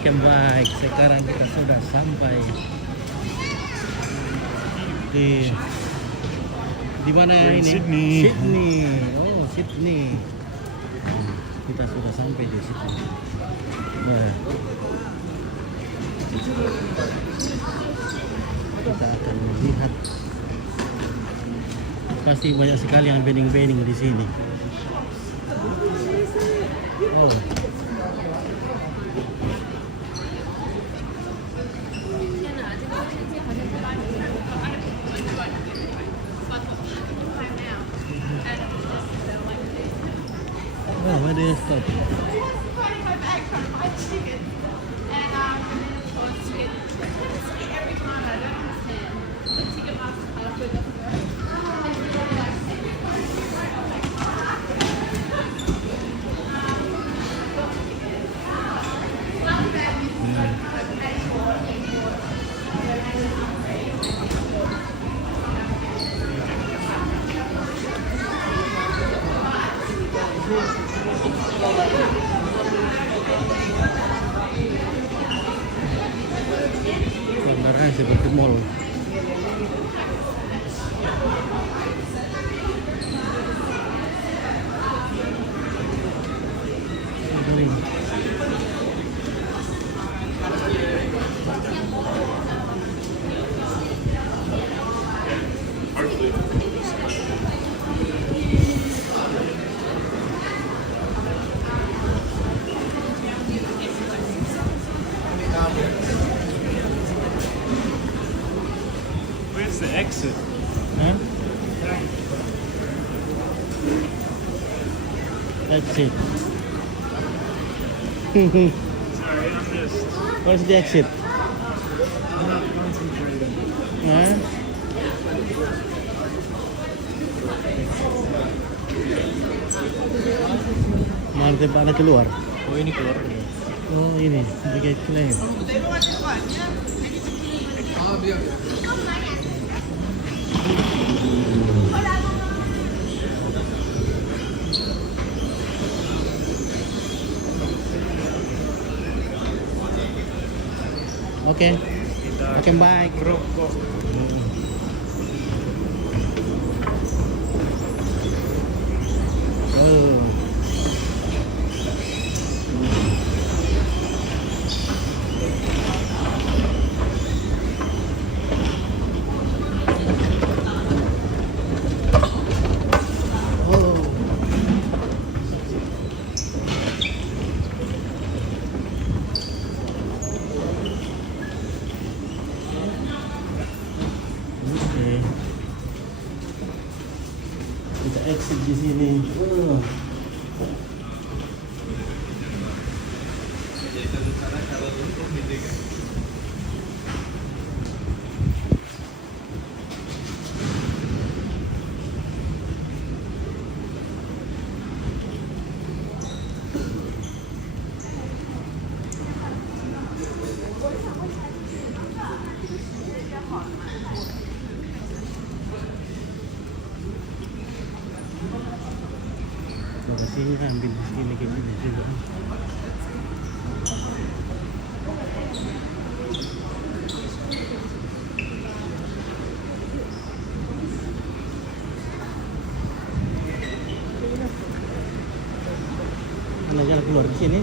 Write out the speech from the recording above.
Welcome back. Sekarang kita sudah sampai di mana ya ini? Sydney. Sydney. Oh, Sydney. Kita sudah sampai di Sydney. Nah, kita akan melihat, pasti banyak sekali yang bening-bening di sini. Oh. Oh, where do you stop? Sebenarnya seperti mall. Where's the exit? Huh? That's it. Sorry, I missed. Where's the exit? I'm not concentrating. Huh? Mana tempatnya keluar? Oh, ini keluar. Oh, ini sedikit klaim. Oke. Oke, baik. Rokok. Oh. Oke. Kita exit di sini. Sini ambil di sini kayak gini juga. Mana jalan keluar di sini?